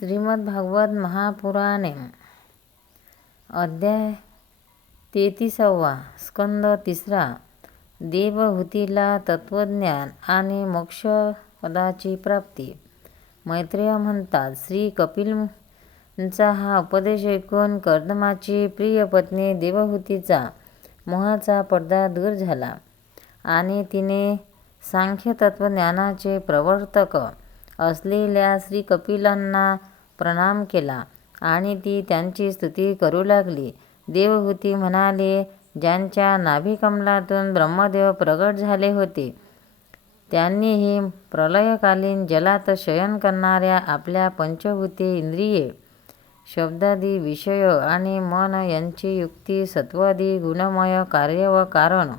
श्रीमद्भागवत महापुराणे अध्याय तेहतीसावा स्कंद तिसरा. देवहूतीला तत्वज्ञान आणि मोक्षपदाची प्राप्ती. मैत्रेय म्हणतात श्री कपिलचा हा उपदेश ऐकून कर्दमाची प्रिय पत्नी देवहूतीचा मोहाचा पडदा दूर झाला आणि तिने सांख्य तत्वज्ञानाचे प्रवर्तक असलेल्या श्री कपिलांना प्रणाम केला आणि ती त्यांची स्तुती करू लागली. देवहूती म्हणाले, ज्यांच्या नाभिकमलातून ब्रह्मदेव प्रगट झाले होते, त्यांनीही प्रलयकालीन जलात शयन करणाऱ्या आपल्या पंचभूते, इंद्रिये, शब्दादी विषय आणि मन यांची युक्ती, सत्वादी गुणमय कार्य व कारण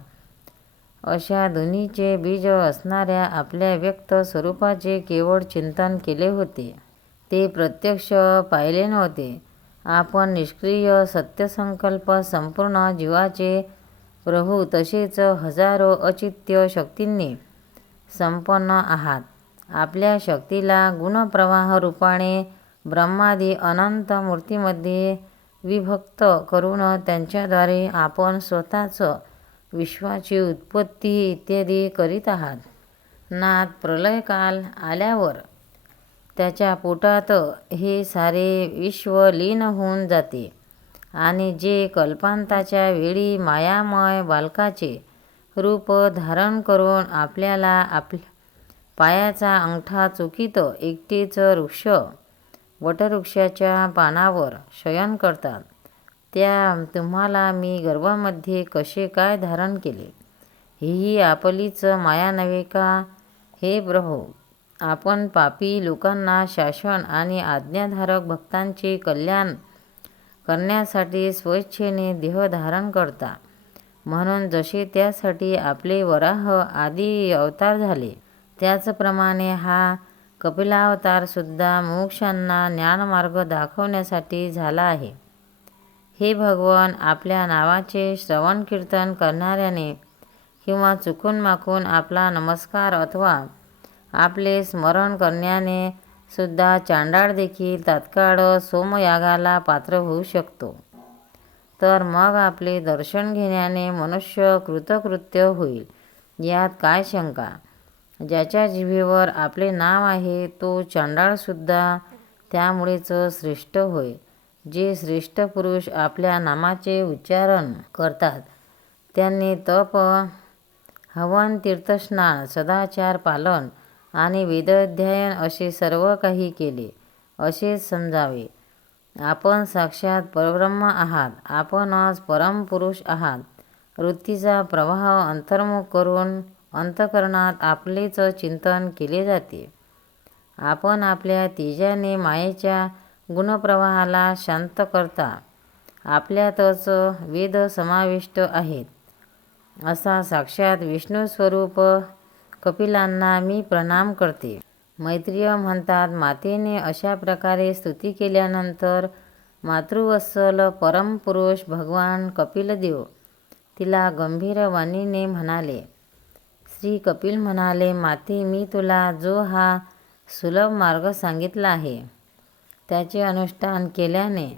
अशा दोन्हीचे बीज असणाऱ्या आपल्या व्यक्त स्वरूपाचे केवळ चिंतन केले होते. ते प्रत्यक्ष पाहिले नव्हते. आपण निष्क्रिय सत्यसंकल्प संपूर्ण जीवाचे प्रभू तसेच हजारो अचित्य शक्तींनी संपन्न आहात. आपल्या शक्तीला गुणप्रवाहरूपाने ब्रह्मादी अनंत मूर्तीमध्ये विभक्त करून त्यांच्याद्वारे आपण स्वतःचं विश्वाची उत्पत्ती इत्यादी करीत आहात. नाथ प्रलयकाल आल्यावर त्याच्या पोटात हे सारे विश्व लीन होऊन जाते आणि जे कल्पांताच्या वेळी मायामय बालकाचे रूप धारण करून आपल्याला आपल्या पायाचा अंगठा चुकीत एकटेच वृक्ष वटवृक्षाच्या पानावर शयन करतात, त्या तुम्हाला मी गर्भामध्ये कसे काय धारण केले, हीही आपलीच माया नव्हे का? हे प्रभो, आपण पापी लोकांना शासन आणि आज्ञाधारक भक्तांचे कल्याण करण्यासाठी स्वेच्छेने देह धारण करता, म्हणून जसे त्यासाठी आपले वराह आदी अवतार झाले, त्याचप्रमाणे हा कपिलावतारसुद्धा मोक्षांना ज्ञानमार्ग दाखवण्यासाठी झाला आहे. हे भगवान आपल्या नावाचे श्रवण कीर्तन करणाऱ्याने किंवा चुकून माकून आपला नमस्कार अथवा आपले स्मरण करण्याने सुद्धा चांडाळ देखील तात्काळ सोमयागाला पात्र होऊ शकतो, तर मग आपले दर्शन घेण्याने मनुष्य कृतकृत्य होईल, यात काय शंका? ज्याच्या जिभेवर आपले नाव आहे, तो चांडाळसुद्धा त्यामुळेच श्रेष्ठ होय. जे श्रेष्ठ पुरुष आपल्या नामाचे उच्चारण करतात, त्यांनी तप, हवन, तीर्थस्नान, सदाचार पालन आणि वेदाध्ययन असे सर्व काही केले, असेच समजावे. आपण साक्षात परब्रह्म आहात. आपणच परमपुरुष आहात. वृत्तीचा प्रवाह अंतर्मुख करून अंतःकरणात आपलेच चिंतन केले जाते. आपण आपल्या तेजाने मायेच्या गुणप्रवाहाला शांत करता. आपल्यातच वेद समाविष्ट आहेत, असा साक्षात विष्णुस्वरूप कपिलांना मी प्रणाम करते. मैत्रीय म्हणतात, मातेने अशा प्रकारे स्तुती केल्यानंतर मातृवत्सल परमपुरुष भगवान कपिलदेव तिला गंभीर वाणीने म्हणाले. श्री कपिल म्हणाले, माते, मी तुला जो हा सुलभ मार्ग सांगितला आहे, त्याचे अनुष्ठान केल्याने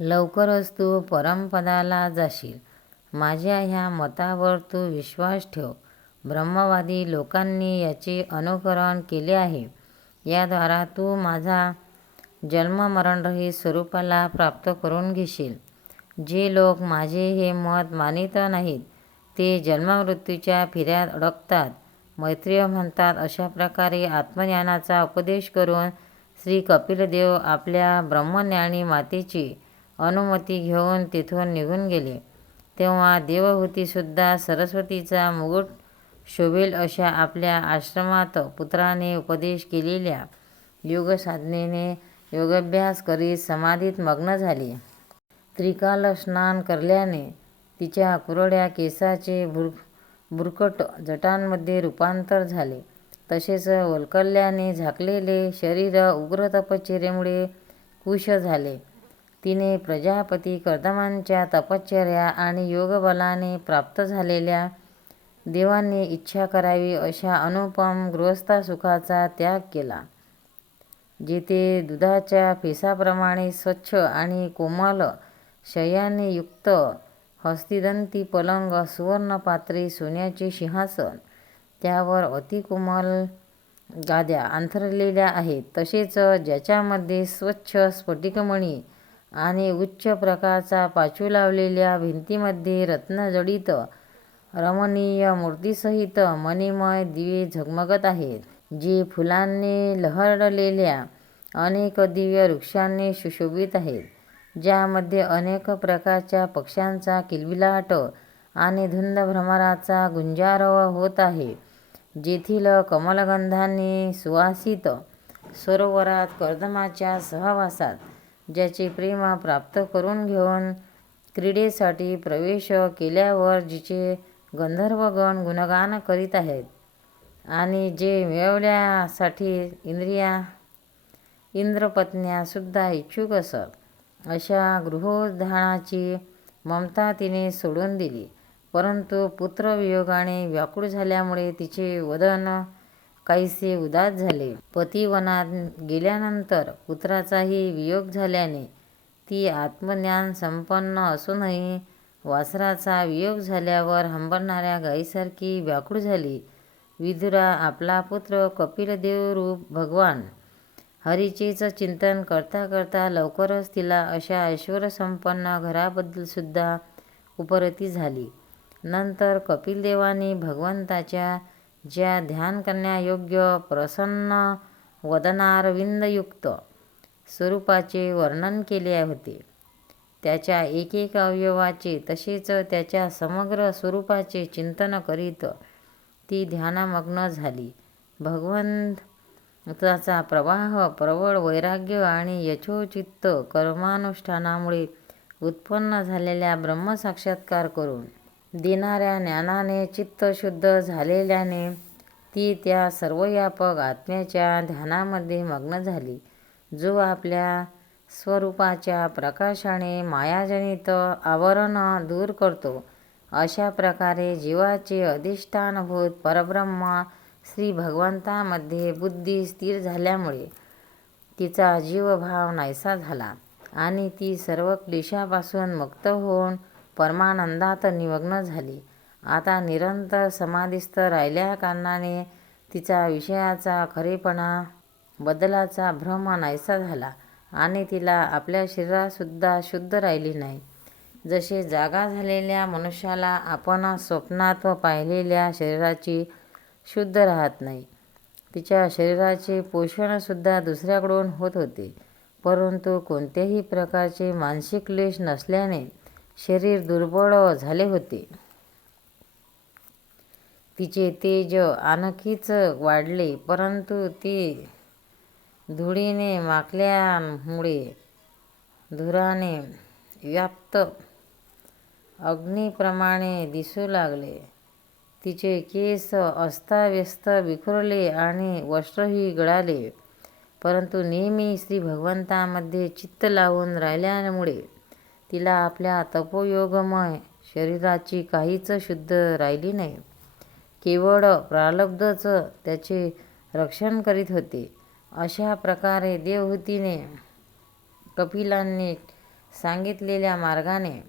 लवकरच तू परमपदाला जाशील. माझ्या ह्या मतावर तू विश्वास ठेव. ब्रह्मवादी लोकांनी याचे अनुकरण केले आहे. याद्वारा तू माझा जन्ममरणरहित स्वरूपाला प्राप्त करून घेशील. जे लोक माझे हे मत मानित नाहीत, ते जन्ममृत्यूच्या फिऱ्यात अडकतात. मैत्रीय म्हणतात, अशा प्रकारे आत्मज्ञानाचा उपदेश करून श्री कपिलदेव आपल्या ब्रह्मज्ञानी मातेची अनुमती घेऊन तिथून निघून गेले. तेव्हा देवहूतीसुद्धा सरस्वतीचा मुकुट शोभेल अशा आपल्या आश्रमात पुत्राने उपदेश केलेल्या योगसाधनेने योगाभ्यास करीत समाधीत मग्न झाली. त्रिकालस्नान करल्याने तिच्या कुरळ्या भुर भुरकट जटांमध्ये रूपांतर झाले. तसेच वल्कल्याने झाकलेले शरीर उग्र तपश्चर्येमुळे कुश झाले. तिने प्रजापती कर्दमांच्या तपश्चर्या आणि योगबलाने प्राप्त झालेल्या देवांनी इच्छा करावी अशा अनुपम गृहस्थसुखाचा त्याग केला. जेथे दुधाच्या फेसाप्रमाणे स्वच्छ आणि कोमल शयाने युक्त हस्तिदंती पलंग सुवर्णपात्रे सोन्याचे सिंहासन त्यावर अतिकोमल गाद्या अंथरलेल्या आहेत. तसेच ज्याच्यामध्ये स्वच्छ स्फटिकमणी आणि उच्च प्रकारचा पाचू लावलेल्या भिंतीमध्ये रत्नजडित रमणीय मूर्तीसहित मणिमय दिवे झगमगत आहेत जे फुलांनी लहरलेल्या अनेक दिव्य वृक्षांनी सुशोभित आहेत ज्यामध्ये अनेक प्रकारच्या पक्ष्यांचा किलबिलाट आणि धुंद भ्रमराचा गुंजारव होत आहे. जेथील कमलगंधांनी सुवासित सरोवरात कर्दमाच्या सहवासात ज्याचे प्रेम प्राप्त करून घेऊन क्रीडेसाठी प्रवेश केल्यावर जिचे गंधर्वगण गुणगान करीत आहेत आणि जे मिळवण्यासाठी इंद्रिया इंद्रपत्न्यासुद्धा इच्छुक असत अशा गृहोद्धानाची ममता तिने सोडून दिली. परंतु पुत्रवियोगाने व्याकुळ झाल्यामुळे तिचे वदन काहीसे उदास झाले. पतिवनात गेल्यानंतर पुत्राचाही वियोग झाल्याने ती आत्मज्ञान संपन्न असूनही वासराचा वियोग झाल्यावर हंबरणाऱ्या गाईसारखी व्याकुळ झाली. विदुरा आपला पुत्र कपिलदेव रूप भगवान. हरीचेच चिंतन करता करता लवकरच तिला अशा ऐश्वरसंपन्न घराबद्दलसुद्धा उपरती झाली. नंतर कपिलदेवाने भगवंताच्या ज्या ध्यान करण्यायोग्य प्रसन्न वदनारविंदयुक्त स्वरूपाचे वर्णन केले होते. त्याच्या एकेक अवयवाचे तसेच त्याच्या समग्र स्वरूपाचे चिंतन करीत ती ध्यानमग्न झाली. भगवंताचा प्रवाह प्रबळ वैराग्य आणि यथोचित्त कर्मानुष्ठानामुळे उत्पन्न झालेल्या ब्रह्मसाक्षात्कार करून देणाऱ्या ज्ञानाने चित्त शुद्ध झालेल्याने ती त्या सर्वव्यापक आत्म्याच्या ध्यानामध्ये मग्न झाली. जो आपल्या स्वरूपाच्या प्रकाशाने मायाजनित आवरण दूर करतो अशा प्रकारे जीवाचे अधिष्ठानभूत परब्रह्म श्री भगवंतामध्ये बुद्धी स्थिर झाल्यामुळे तिचा जीवभाव नाहीसा झाला आणि ती सर्व क्लेशापासून मुक्त होऊन परमानंदात निमग्न झाली. आता निरंतर समाधीस्थ राहिल्याकारणाने तिचा विषयाचा खरेपणा बदलाचा भ्रम नाहीसा झाला आणि तिला आपल्या शरीरातसुद्धा शुद्ध राहिली नाही. जसे जागा झालेल्या मनुष्याला आपण स्वप्नात पाहिलेल्या शरीराची शुद्ध राहत नाही तिच्या शरीराचे पोषणसुद्धा दुसऱ्याकडून होत होते. परंतु कोणत्याही प्रकारचे मानसिक क्लेश नसल्याने शरीर दुर्बळ झाले होते. तिचे तेज आणखीच वाढले परंतु ती धुळीने माकल्यामुळे धुराने व्याप्त अग्नीप्रमाणे दिसू लागले. तिचे केस अस्ताव्यस्त विखुरले आणि वस्त्रही गळाले परंतु नेहमी श्री भगवंतामध्ये चित्त लावून राहिल्यामुळे तिला आपल्या तपोयोगमय शरीराची काहीच शुद्ध राहिली नाही. केवळ प्रालब्धच त्याचे रक्षण करीत होते. अशा प्रकारे देवहूतीने कपिलांनी सांगितलेल्या मार्गाने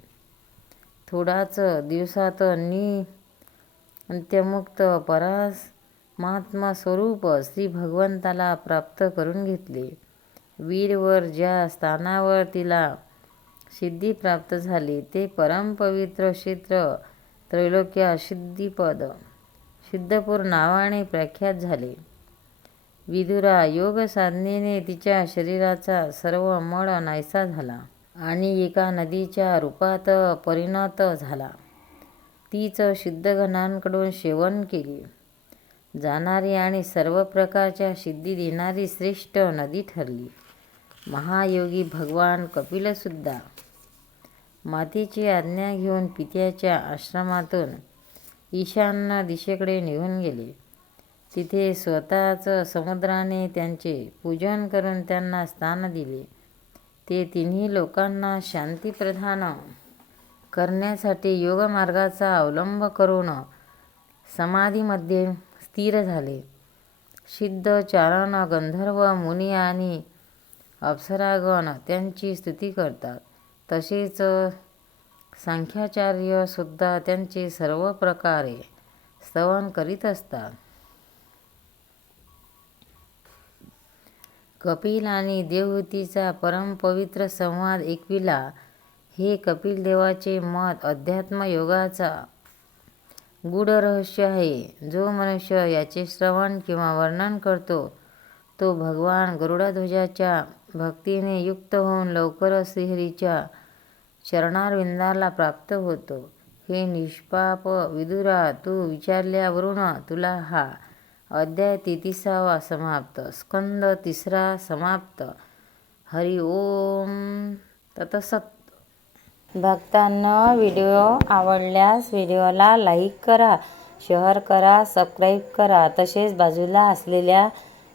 थोडाच दिवसात नि अंत्यमुक्त स्वरूप श्री भगवंताला प्राप्त करून घेतले. वीरवर ज्या स्थानावर तिला सिद्धी प्राप्त झाली. ते परमपवित्र क्षेत्र त्रैलोक्य सिद्धिपद सिद्धपूर नावाने प्रख्यात झाले. विदुरा योग साधनेने तिच्या शरीराचा सर्व मळ नाहीसा झाला आणि एका नदीच्या रूपात परिणत झाला. तीच सिद्धगणांकडून सेवन केली. जाणारी आणि सर्व प्रकारच्या सिद्धी देणारी श्रेष्ठ नदी ठरली. महायोगी भगवान कपिलसुद्धा मातेची आज्ञा घेऊन पित्याच्या आश्रमातून ईशान्य दिशेकडे निघून गेले. तिथे स्वतःचं समुद्राने त्यांचे पूजन करून त्यांना स्थान दिले. ते तिन्ही लोकांना शांती प्रदान करण्यासाठी योगमार्गाचा अवलंब करून समाधीमध्ये स्थिर झाले. सिद्ध चारण गंधर्व मुनी आणि अप्सरागण त्यांची स्तुती करतात. तसेच सांख्याचार्यसुद्धा त्यांचे सर्व प्रकारे स्तवन करीत असतात. कपिल आणि देवहूतीचा परमपवित्र संवाद एकविला हे कपिल देवाचे मत अध्यात्म योगाचा गूढ रहस्य आहे. जो मनुष्य याचे श्रवण किंवा वर्णन करतो तो भगवान गरुडाध्वजाच्या भक्तीने युक्त होऊन लवकरच श्रीहरीच्या चरणारविंदाला प्राप्त होतो. हे निष्पाप विदुरा तू विचारल्यावरून तुला हा अध्याय तेतिसावा समाप्त. स्कंद तिसरा समाप्त. हरि ओम. ततसत. भक्तांना व्हिडिओ आवडल्यास व्हिडिओला लाईक करा शेअर करा सबस्क्राईब करा. तसेच बाजूला असलेल्या